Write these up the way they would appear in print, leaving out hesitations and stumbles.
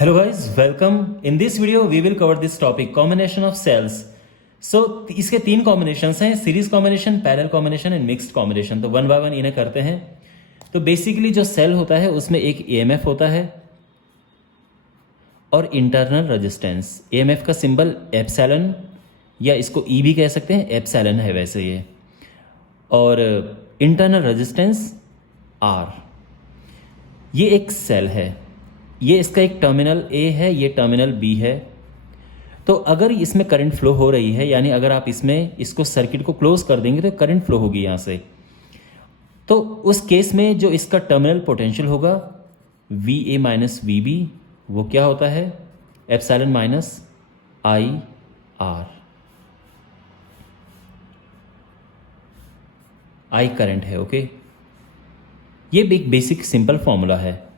Hello guys, welcome. In this video we will cover this topic combination of cells. So इसके तीन combinations हैं, series combination, parallel combination and mixed combination. तो one by one इन्हें करते हैं। तो basically जो सेल होता है उसमें एक EMF होता है और इंटरनल रेजिस्टेंस। EMF का सिंबल एप्सिलॉन या इसको E भी कह सकते हैं, एप्सिलॉन है वैसे ये, और इंटरनल रेजिस्टेंस R। ये एक सेल है, ये इसका एक टर्मिनल A है, ये टर्मिनल B है। तो अगर इसमें करंट फ्लो हो रही है, यानी अगर आप इसको सर्किट को क्लोज कर देंगे तो करंट फ्लो होगी यहाँ से। तो उस केस में जो इसका टर्मिनल पोटेंशियल होगा VA माइनस VB, वो क्या होता है? Epsilon minus IR। I current है, ओके। ये एक बेसिक सिंपल फॉर्मूला है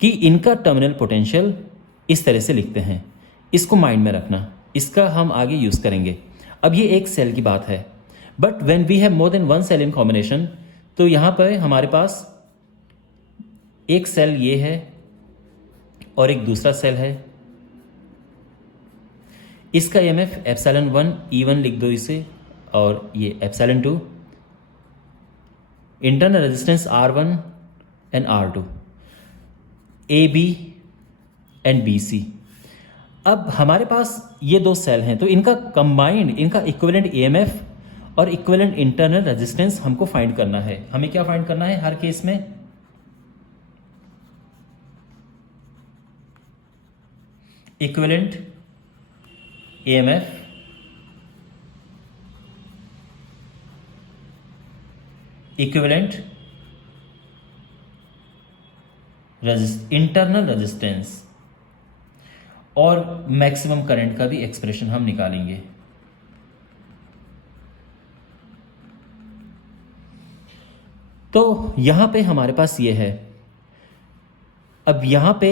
कि इनका टर्मिनल पोटेंशियल इस तरह से लिखते हैं। इसको माइंड में रखना, इसका हम आगे यूज़ करेंगे। अब ये एक सेल की बात है, but when we have more than one cell in combination, तो यहाँ पर हमारे पास एक सेल ये है और एक दूसरा सेल है। इसका EMF एप्सिलॉन 1 E1 लिख दो इसे, और ये epsilon 2, internal resistance R1 and R2, AB and BC। अब हमारे पास ये दो सेल हैं, तो इनका कंबाइंड, इनका इक्विवेलेंट EMF और इक्विवेलेंट इंटरनल रेजिस्टेंस हमको फाइंड करना है। हमें क्या फाइंड करना है हर केस में? Equivalent EMF equivalent internal resistance और मैक्सिमम करंट का भी एक्सप्रेशन हम निकालेंगे। तो यहां पे हमारे पास ये है। अब यहां पे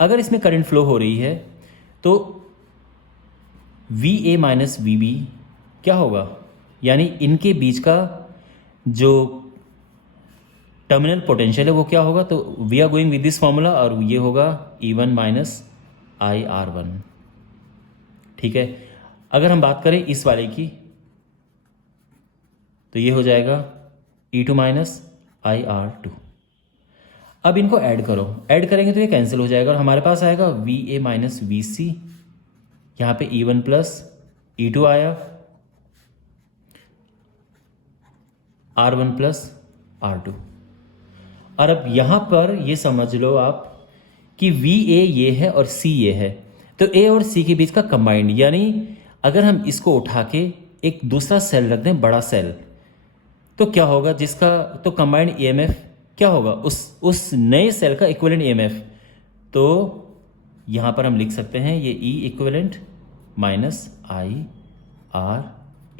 अगर इसमें करंट फ्लो हो रही है तो VA माइनस VB क्या होगा, यानी इनके बीच का जो टर्मिनल पोटेंशियल है वो क्या होगा? तो we are going with this formula, और ये होगा E1 माइनस IR1। ठीक है। अगर हम बात करें इस वाले की, तो ये हो जाएगा E2 माइनस IR2। अब इनको ऐड करो, ऐड करेंगे तो ये कैंसिल हो जाएगा और हमारे पास आएगा VA माइनस VC। यहाँ पे E1 प्लस E2 आया, R1 प्लस R2। और अब यहां पर ये समझ लो आप कि VA ये है और C ये है, तो A और C के बीच का कंबाइंड, यानी अगर हम इसको उठा के एक दूसरा सेल रख दें, बड़ा सेल, तो क्या होगा? जिसका तो कंबाइंड EMF क्या होगा? उस नए सेल का इक्विवेलेंट EMF। तो यहां पर हम लिख सकते हैं ये E equivalent minus IR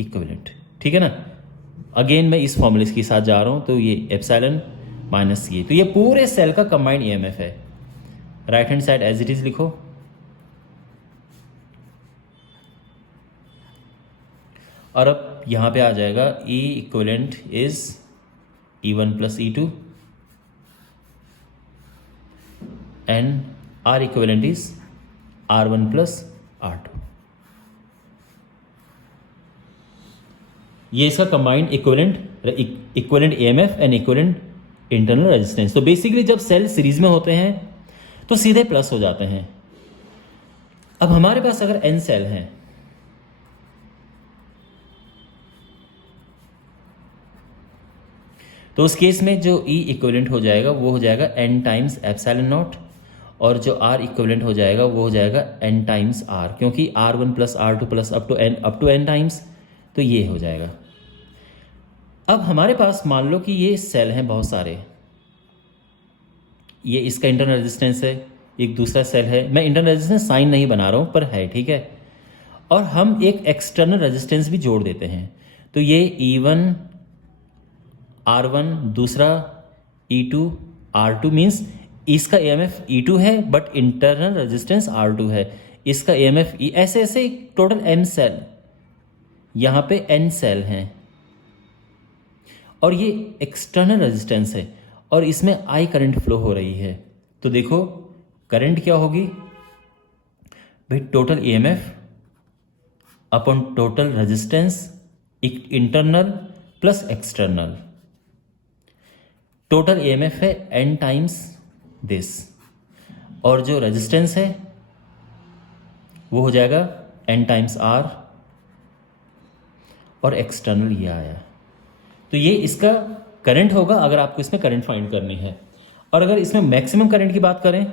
equivalent. ठीक है ना। अगेन मैं इस फॉर्मूले के साथ जा रहा हूं, तो ये एप्सिलॉन माइनस ये, तो ये पूरे सेल का कंबाइंड EMF है। Right hand side as it is लिखो, और अब यहां पे आ जाएगा E equivalent is E1 plus E2 and R equivalent is R1 plus R2। ये इसका combined equivalent EMF and equivalent internal resistance. तो बेसिकली जब सेल सीरीज में होते हैं तो सीधे प्लस हो जाते हैं। अब हमारे पास अगर n सेल हैं, तो उस केस में जो E इक्विवेलेंट हो जाएगा वो हो जाएगा n टाइम्स एप्सिलॉन नॉट, और जो R इक्विवेलेंट हो जाएगा वो हो जाएगा n टाइम्स R, क्योंकि R1 plus R2 plus up to n times, तो ये हो जाएगा। अब हमारे पास मान लो कि ये सेल हैं बहुत सारे, ये इसका इंटरनल रेजिस्टेंस है, एक दूसरा सेल है। मैं इंटरनल रेजिस्टेंस साइन नहीं बना रहा हूं पर है, ठीक है। और हम एक एक्सटर्नल रेजिस्टेंस भी जोड़ देते हैं, तो ये E1 R1, दूसरा E2 R2, मीन्स इसका EMF E2 है बट इंटरनल रेजिस्टेंस R2 है, इसका EMF E, ऐसे ऐसे टोटल M सेल, यहां पे N सेल हैं, और ये एक्सटर्नल रेजिस्टेंस है और इसमें I करंट फ्लो हो रही है। तो देखो करंट क्या होगी भाई, total EMF upon total resistance internal plus external. Total EMF है n टाइम्स दिस, और जो रेजिस्टेंस है वो हो जाएगा n टाइम्स r, और एक्सटर्नल ये आया। तो ये इसका करंट होगा अगर आपको इसमें करंट फाइंड करनी है। और अगर इसमें मैक्सिमम करंट की बात करें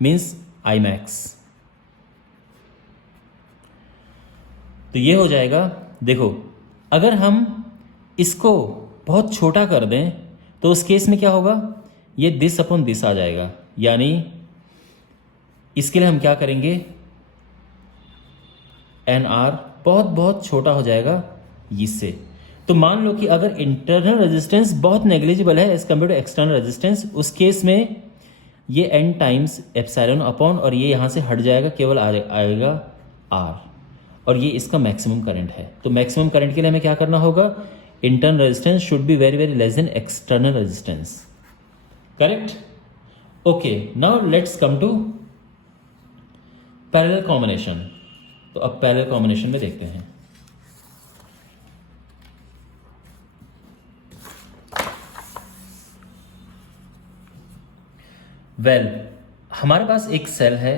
मीन्स आई मैक्स, तो ये हो जाएगा। देखो अगर हम इसको बहुत छोटा कर दें तो उस केस में क्या होगा, ये दिस अपॉन दिस आ जाएगा। यानी इसके लिए हम क्या करेंगे, एन आर बहुत बहुत छोटा हो जाएगा इससे। तो मान लो कि अगर इंटरनल रेजिस्टेंस बहुत नेग्लिजिबल है as compare to external resistance, उस केस में ये एन टाइम्स एप्सिलॉन अपॉन, और ये यहाँ से हट जाएगा, केवल आएगा आर, और ये इसका मैक्सिमम करंट है। तो मैक्सिमम करंट के लिए हमें क्या करना होगा, internal resistance should be very very less than external resistance, correct. Okay, now let's come to parallel combination. तो अब पैरेलल कॉम्बिनेशन में देखते हैं। हमारे पास एक सेल है,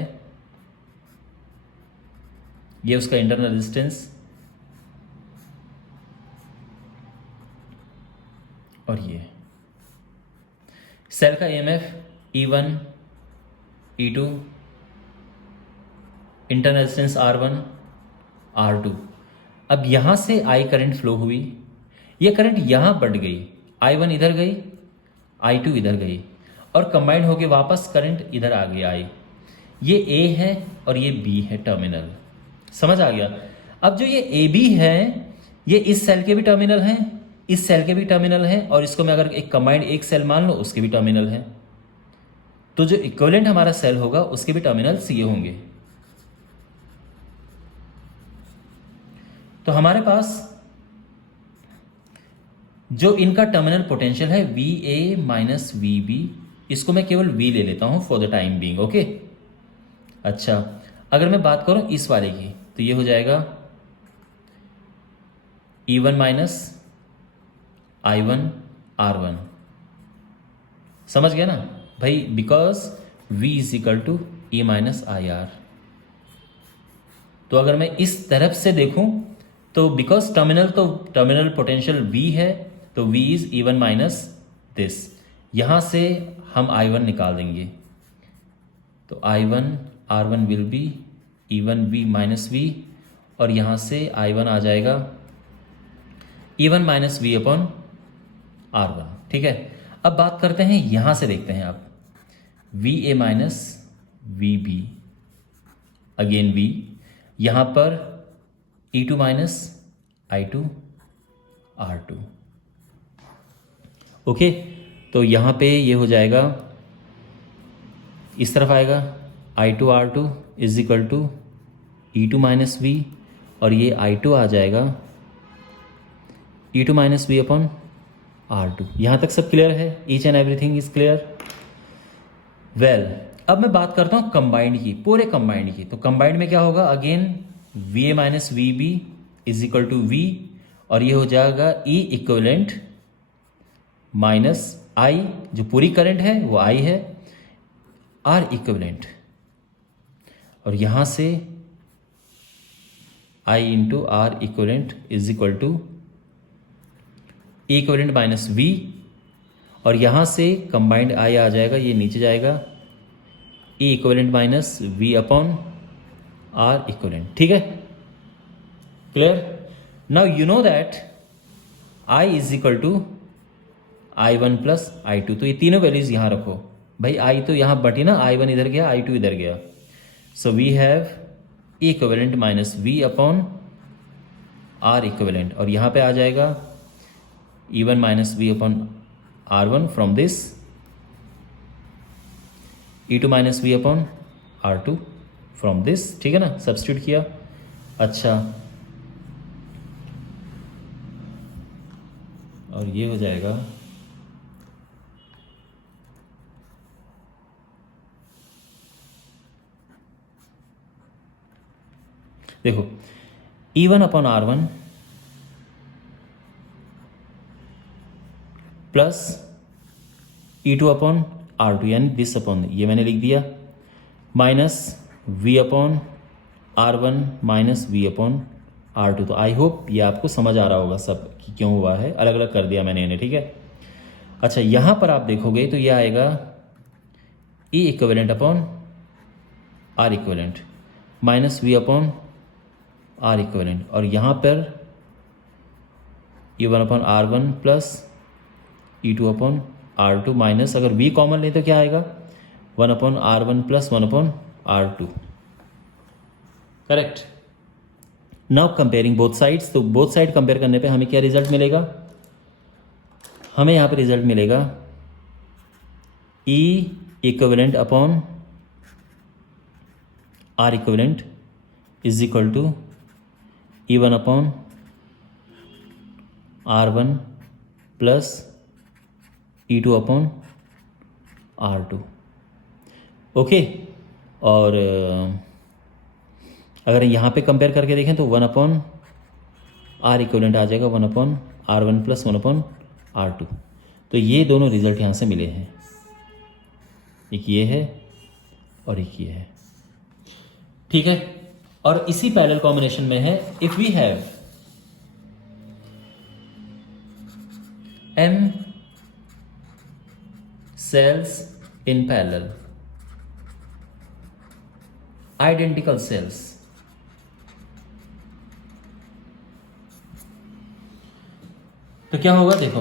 ये उसका इंटरनल रेजिस्टेंस, और ये सेल का EMF E1 E2, internal resistance R1 R2। अब यहां से आई करंट फ्लो हुई, ये करंट यहां बढ़ गई, I1 इधर गई, I2 इधर गई, और कंबाइंड होके वापस करंट इधर आ गई आई। ये A है और ये B है टर्मिनल, समझ आ गया। अब जो ये AB है ये इस सेल के भी टर्मिनल हैं, इस सेल के भी टर्मिनल हैं, और इसको मैं अगर एक कंबाइंड एक सेल मान लो उसके भी टर्मिनल हैं। तो जो इक्विवेलेंट हमारा सेल होगा उसके भी टर्मिनल्स ये होंगे। तो हमारे पास जो इनका टर्मिनल पोटेंशियल है VA माइनस VB, इसको मैं केवल V ले लेता हूं for the time being, okay. अच्छा, अगर मैं बात करूं इस वाले की तो ये हो जाएगा E1 माइनस I1 R1, समझ गया ना भाई, because V is equal to E minus IR। तो अगर मैं इस तरफ से देखूं तो बिकॉज टर्मिनल पोटेंशियल V है, तो V is E1 minus this, यहां से हम I1 निकाल देंगे। तो I1 R1 will be E1 V minus V, और यहां से I1 आ जाएगा E1 minus V upon R1, ठीक है। अब बात करते हैं यहां से, देखते हैं आप VA minus VB, again V, यहां पर E2 minus I2 R2, okay. तो यहां पे ये हो जाएगा, इस तरफ आएगा I2 R2 is equal to E2 minus V, और ये I2 आ जाएगा E2 minus V upon R2। यहां तक सब क्लियर है, each and everything is clear. अब मैं बात करता हूं कंबाइंड की, पूरे कंबाइंड की। तो कंबाइंड में क्या होगा, again VA minus VB is equal to V, और ये हो जाएगा E इक्विवेलेंट माइनस I, जो पूरी करंट है वो I है, R इक्विवेलेंट, और यहां से I into R equivalent is equal to E equivalent minus V, और यहां से कंबाइंड I आ जाएगा, ये नीचे जाएगा, E equivalent minus V upon R equivalent, ठीक है, clear. Now you know that I is equal to I1 plus I2। तो ये तीनों वैल्यूज यहां रखो भाई, I तो यहां बटी ना, I1 इधर गया, I2 इधर गया, so we have E equivalent minus V upon R equivalent, और यहां पे आ जाएगा E1 minus V upon R1 from this, E2 minus V upon R2 from this, ठीक है ना, सब्स्टिट्यूट किया। अच्छा, और ये हो जाएगा देखो E1 upon R1 plus E2 upon R2 यानी दिस अपॉन, ये मैंने लिख दिया, minus V upon R1 minus V upon R2। तो आई होप ये आपको समझ आ रहा होगा सब कि क्यों हुआ है, अलग अलग कर दिया मैंने इन्हें, ठीक है। अच्छा यहाँ पर आप देखोगे तो ये आएगा E equivalent upon R equivalent minus V upon R equivalent, और यहाँ पर E1 upon R1 plus E2 upon R2 minus, अगर V कॉमन ले तो क्या आएगा, 1 upon R1 plus 1 upon R2, correct. Now comparing both sides, तो बोथ साइड कंपेयर करने पे हमें क्या रिजल्ट मिलेगा, हमें यहाँ पे रिजल्ट मिलेगा E equivalent upon R equivalent is equal to E1 upon R1 plus E2 upon R2, okay. और अगर यहाँ पे कंपेयर करके देखें तो 1 अपॉन R इक्विवेलेंट आ जाएगा 1 upon R1 plus 1 upon R2। तो ये दोनों रिजल्ट यहाँ से मिले हैं, एक ये है और एक ये है, ठीक है। और इसी पैरेलल कॉम्बिनेशन में है, if we have M cells in parallel, identical cells, तो क्या होगा देखो,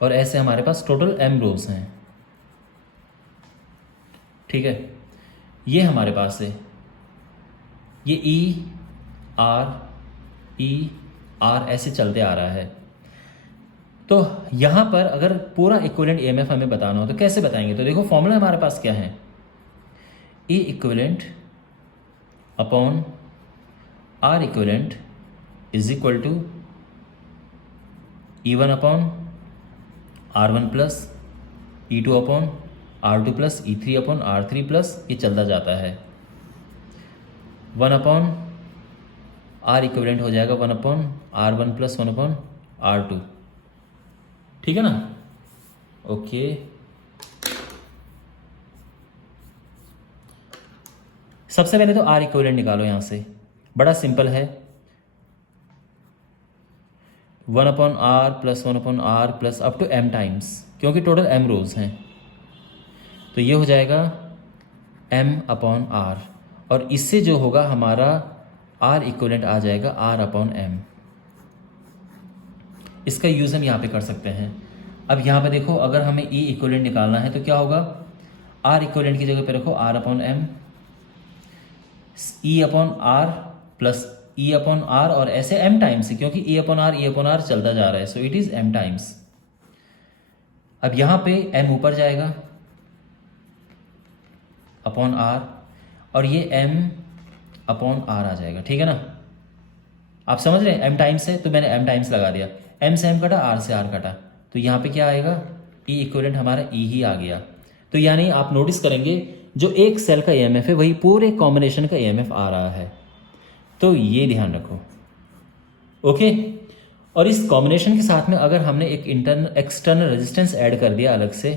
और ऐसे हमारे पास टोटल M रोज हैं, ठीक है। ये हमारे पास है, ये E R ऐसे चलते आ रहा है। तो यहाँ पर अगर पूरा इक्विवेलेंट EMF हमें बताना हो तो कैसे बताएंगे, तो देखो फॉर्मूला हमारे पास क्या है, E equivalent upon R equivalent is equal to E1 upon R1 plus E2 upon R2 plus E3 upon R3 plus, ये चलता जाता है, 1 अपॉन R इक्विवेलेंट हो जाएगा 1 upon R1 plus 1 upon R2, ठीक है ना, ओके। सबसे पहले तो R इक्विवेलेंट निकालो यहाँ से, बड़ा सिंपल है, 1 upon R plus 1 upon R plus up to M times, क्योंकि टोटल M रोज हैं, तो ये हो जाएगा M अपॉन R, और इससे जो होगा हमारा R इक्विवेलेंट आ जाएगा R अपॉन M। इसका यूज़ हम यहाँ पे कर सकते हैं। अब यहाँ पे देखो, अगर हमें E इक्विवेलेंट निकालना है तो क्या होगा, R इक्विवेलेंट की जगह पे रखो R upon M, E upon R plus E upon R, और ऐसे M टाइम्स, क्योंकि E अपॉन R चलता जा रहा है, so it is M times. अब यहाँ पे M ऊपर जाएगा अपॉन R, और ये M अपॉन R आ जाएगा, ठीक है ना। आप समझ रहे हैं, M टाइम्स है तो मैंने M टाइम्स लगा दिया, M से M कटा, R से R कटा, तो यहाँ पे क्या आएगा, E इक्विवेलेंट हमारा E ही आ गया। तो यानी आप नोटिस करेंगे जो एक सेल का EMF है वही पूरे कॉम्बिनेशन का EMF आ रहा है, तो ये ध्यान रखो, ओके। और इस कॉम्बिनेशन के साथ में अगर हमने एक एक्सटर्नल रेजिस्टेंस ऐड कर दिया अलग से,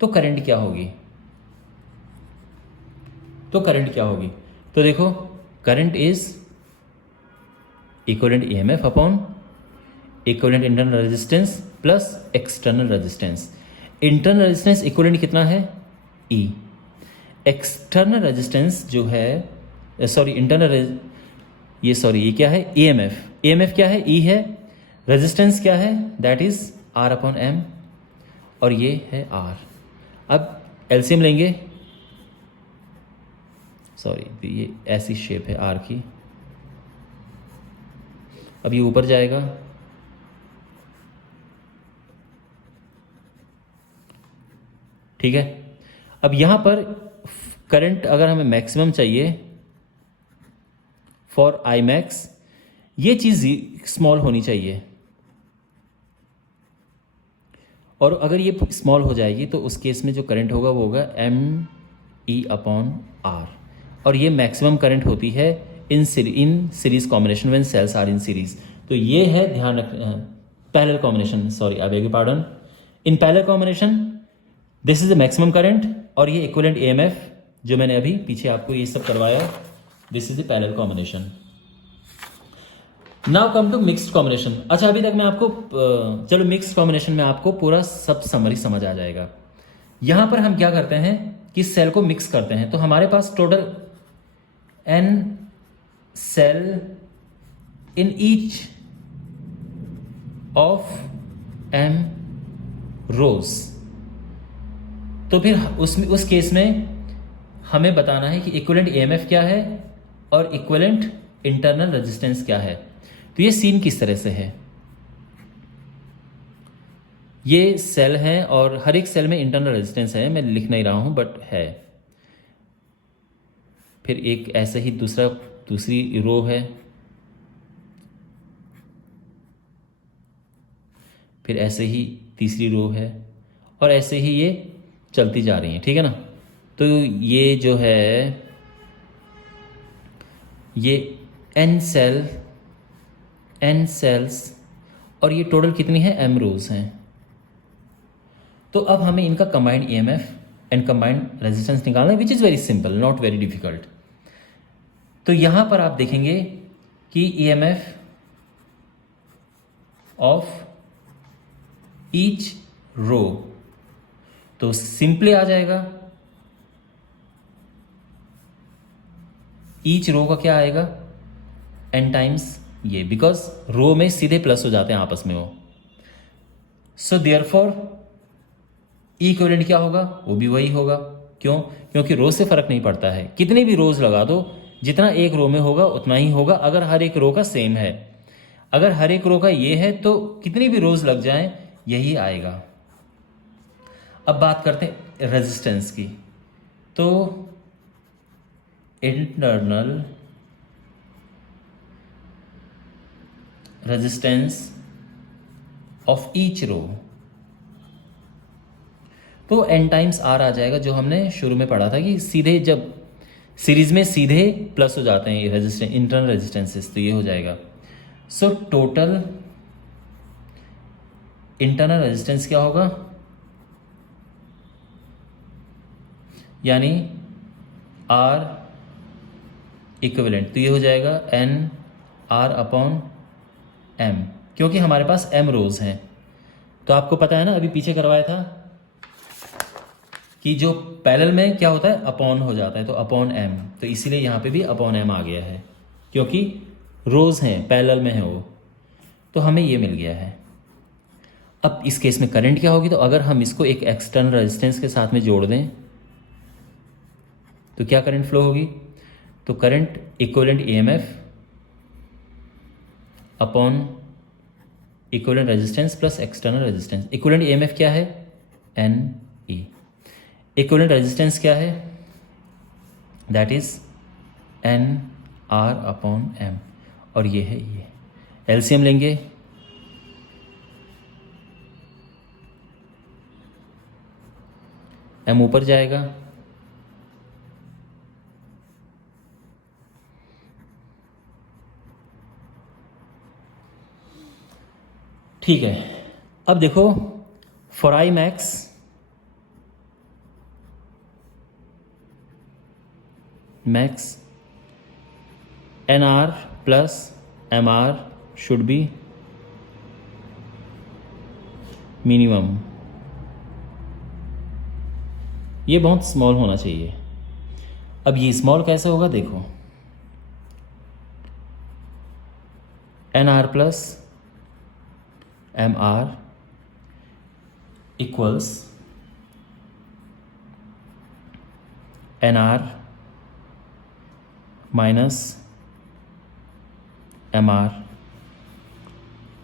तो करंट क्या होगी, तो देखो current is equivalent EMF upon equivalent internal resistance plus external resistance. Internal resistance equivalent कितना है, E, एक्सटर्नल रेजिस्टेंस जो है, ये क्या है, EMF क्या है, E है, रेजिस्टेंस क्या है, that is R upon M, और ये है R। अब एलसीएम लेंगे, ये ऐसी शेप है R की, अब ये ऊपर जाएगा, ठीक है। अब यहां पर करंट अगर हमें मैक्सिमम चाहिए फॉर I मैक्स, ये चीज़ स्मॉल होनी चाहिए, और अगर ये स्मॉल हो जाएगी तो उस केस में जो करंट होगा वो होगा ME/R, और ये मैक्सिमम करंट होती है in series combination when cells are in series. तो ये है, ध्यान रख, parallel combination, sorry I beg your pardon. In parallel combination this is the maximum current और ये इक्विवेलेंट EMF जो मैंने अभी पीछे आपको ये सब करवाया, this is the parallel combination. Now come to mixed combination. अच्छा, अभी तक मैं आपको चलो मिक्स्ड कॉम्बिनेशन में आपको पूरा सब समरी समझ आ जाएगा। यहां पर हम क्या करते हैं कि सेल को मिक्स करते हैं, तो हमारे पास total n cell in each of m rows. तो फिर उस केस में हमें बताना है कि इक्विवेलेंट EMF क्या है और इक्विवेलेंट इंटरनल रेजिस्टेंस क्या है। तो ये सीन किस तरह से है, ये सेल है और हर एक सेल में इंटरनल रेजिस्टेंस है, मैं लिख नहीं रहा हूं बट है। फिर एक ऐसे ही दूसरी रो है, फिर ऐसे ही तीसरी रो है, और ऐसे ही ये चलती जा रही है, ठीक है ना। तो ये जो है ये n सेल्स और ये टोटल कितनी है, m रोज हैं। तो अब हमें इनका combined EMF and combined resistance निकालना है, which is very simple, not very difficult. तो यहां पर आप देखेंगे कि EMF ऑफ ईच रो, तो सिंपली आ जाएगा ईच रो का क्या आएगा, n टाइम्स ये, बिकॉज रो में सीधे प्लस हो जाते हैं आपस में वो। सो देयरफॉर इक्विवेलेंट क्या होगा, वो भी वही होगा। क्यों? क्योंकि रो से फर्क नहीं पड़ता है, कितनी भी रोज लगा दो, जितना एक रो में होगा उतना ही होगा, अगर हर एक रो का सेम है। अगर हर एक रो का ये है तो कितनी भी रोज लग जाएं यही आएगा। अब बात करते हैं रेजिस्टेंस की। तो internal resistance of each row, तो n टाइम्स R आ जाएगा, जो हमने शुरू में पढ़ा था कि सीधे जब सीरीज में सीधे प्लस हो जाते हैं रेजिस्टेंस, इंटरनल रेजिस्टेंसेस, तो ये हो जाएगा। सो टोटल इंटरनल रेजिस्टेंस क्या होगा, यानी R इक्विवेलेंट, तो ये हो जाएगा NR/M, क्योंकि हमारे पास m रोज हैं। तो आपको पता है ना, अभी पीछे करवाया था कि जो पैरेलल में क्या होता है, अपॉन हो जाता है, तो अपॉन m, तो इसीलिए यहाँ पे भी अपॉन m आ गया है, क्योंकि रोज हैं, पैरेलल में है वो, तो हमें ये मिल गया है। अब इस केस में करंट क्या होगी, तो अगर हम इसको एक एक्सटर्नल रेजिस्टेंस के साथ में जोड़ दें तो क्या करंट फ्लो होगी, तो current equivalent EMF upon equivalent resistance plus external resistance. Equivalent EMF क्या है, NE। इक्विवेलेंट रेजिस्टेंस क्या है, दैट इज NR/M, और ये है ये। LCM लेंगे, M ऊपर जाएगा, ठीक है। अब देखो for I max NR plus MR should be minimum, ये बहुत स्मॉल होना चाहिए। अब ये स्मॉल कैसे होगा, देखो NR plus MR equals NR minus MR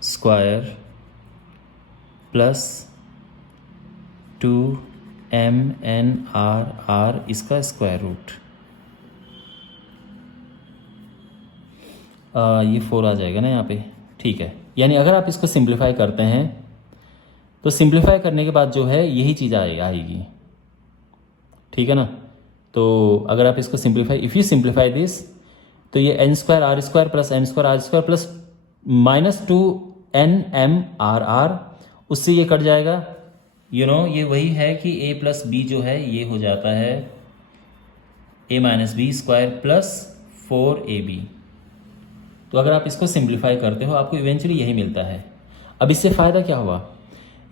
square plus 2MNRR इसका स्क्वायर रूट, ये 4 आ जाएगा ना यहाँ पे, ठीक है। यानी अगर आप इसको सिंप्लीफाई करते हैं तो सिंप्लीफाई करने के बाद जो है यही चीज़ आएगी, ठीक है ना। तो अगर आप इसको simplify, if you simplify this, तो ये n square R square plus m square R square plus -2nm उससे ये कट जाएगा। ये वही है कि a प्लस बी जो है ये हो जाता है a minus B square plus 4ab। तो अगर आप इसको सिंप्लीफाई करते हो आपको इवेंचुअली यही मिलता है। अब इससे फ़ायदा क्या हुआ,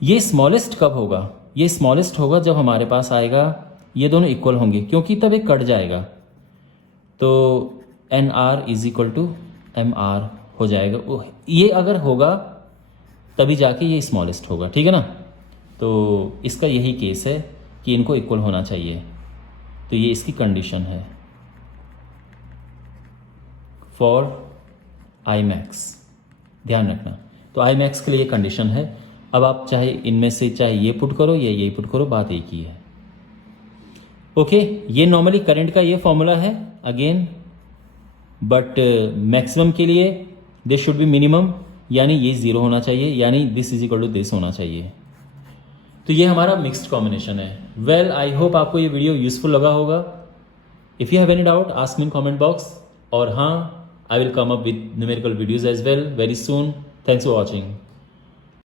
ये स्मॉलेस्ट कब होगा, ये स्मॉलेस्ट होगा जब हमारे पास आएगा ये दोनों इक्वल होंगे, क्योंकि तब एक कट जाएगा। तो NR is equal to MR हो जाएगा। ये अगर होगा तभी जाके ये स्मॉलेस्ट होगा, ठीक है ना। तो इसका यही केस है कि इनको इक्वल होना चाहिए, तो ये इसकी कंडीशन है फॉर IMAX, ध्यान रखना। तो IMAX के लिए ये कंडीशन है। अब आप चाहे इनमें से चाहे ये पुट करो या ये पुट करो, बात एक ही है। ओके, ये नॉर्मली करंट का ये फॉर्मूला है अगेन, बट मैक्सिमम के लिए दिस शुड बी मिनिमम, यानी ये 0 होना चाहिए, यानी this is equal to this होना चाहिए। तो ये हमारा मिक्स्ड कॉम्बिनेशन है। वेल, आई होप आपको ये वीडियो यूजफुल लगा होगा। If you have any doubt ask me in comment box, और हाँ, I will come up with numerical videos as well very soon. Thanks for watching.